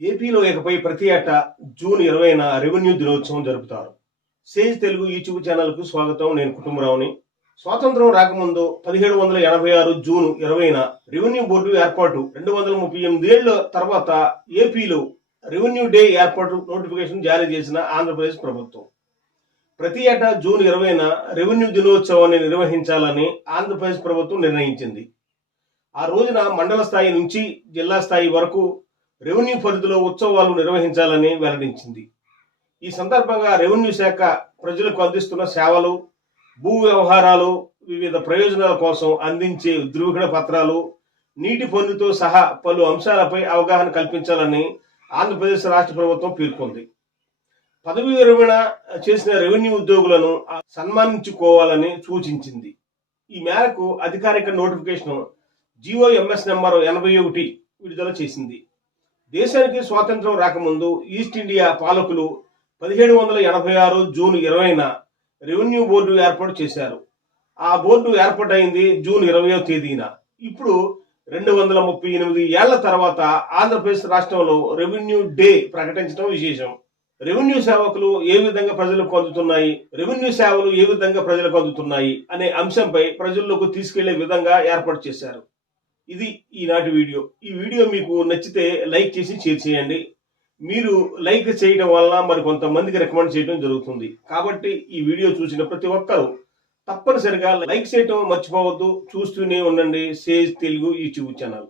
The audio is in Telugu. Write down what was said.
ఏపీలో ఇకపై ప్రతి ఏటా జూన్ ఇరవైన రెవెన్యూ దినోత్సవం జరుపుతారు. సేజ్ తెలుగు యూట్యూబ్ ఛానల్కు స్వాగతం. నేను కుటుంబరావుని. స్వాతంత్రం రాకముందు పదిహేడు వందల ఎనభై ఆరు జూన్ ఇరవైన రెవెన్యూ బోర్డు ఏర్పాటు రెండు వందల ముప్పై ఎనిమిది ఏళ్ళ తర్వాత ఏపీలో రెవెన్యూ డే ఏర్పాటు నోటిఫికేషన్ జారీ చేసిన ఆంధ్రప్రదేశ్ ప్రభుత్వం. ప్రతి ఏటా జూన్ ఇరవైన రెవెన్యూ దినోత్సవాన్ని నిర్వహించాలని ఆంధ్రప్రదేశ్ ప్రభుత్వం నిర్ణయించింది. ఆ రోజున మండల స్థాయి నుంచి జిల్లా స్థాయి వరకు రెవెన్యూ పరిధిలో ఉత్సవాలు నిర్వహించాలని వెల్లడించింది. ఈ సందర్భంగా రెవెన్యూ శాఖ ప్రజలకు అందిస్తున్న సేవలు భూ వ్యవహారాలు వివిధ ప్రయోజనాల కోసం అందించే ధృవీకరణ పత్రాలు నీటి పన్నుతో సహా పలు అంశాలపై అవగాహన కల్పించాలని ఆంధ్రప్రదేశ్ రాష్ట్ర ప్రభుత్వం పేర్కొంది. పదవి విరమణ చేసిన రెవెన్యూ ఉద్యోగులను సన్మానించుకోవాలని సూచించింది. ఈ మేరకు అధికారిక నోటిఫికేషన్ జిఓఎంఎస్ నెంబర్ ఎనభై ఒకటి విడుదల చేసింది. దేశానికి స్వాతంత్రం రాకముందు ఈస్ట్ ఇండియా పాలకులు పదిహేడు వందల ఎనభై ఆరు జూన్ ఇరవైన రెవెన్యూ బోర్డు ఏర్పాటు చేశారు. ఆ బోర్డు ఏర్పాటైంది జూన్ ఇరవయో తేదీన. ఇప్పుడు రెండు వందల ముప్పై ఎనిమిది ఏళ్ళ తర్వాత ఆంధ్రప్రదేశ్ రాష్ట్రంలో రెవెన్యూ డే ప్రకటించడం విశేషం. రెవెన్యూ సేవకులు ఏ విధంగా ప్రజలకు అందుతున్నాయి? రెవెన్యూ సేవలు ఏ విధంగా ప్రజలకు అందుతున్నాయి? అనే అంశంపై ప్రజల్లోకి తీసుకెళ్ళే విధంగా ఏర్పాటు చేశారు. ఇది ఈనాటి వీడియో. ఈ వీడియో మీకు నచ్చితే లైక్ చేసి షేర్ చేయండి. మీరు లైక్ చేయడం వలన మరి కొంతమందికి రికమెండ్ చేయడం జరుగుతుంది. కాబట్టి ఈ వీడియో చూసిన ప్రతి ఒక్కరూ తప్పనిసరిగా లైక్ చేయటం మర్చిపోవద్దు. చూస్తూనే ఉండండి. Sage Telugu YouTube channel.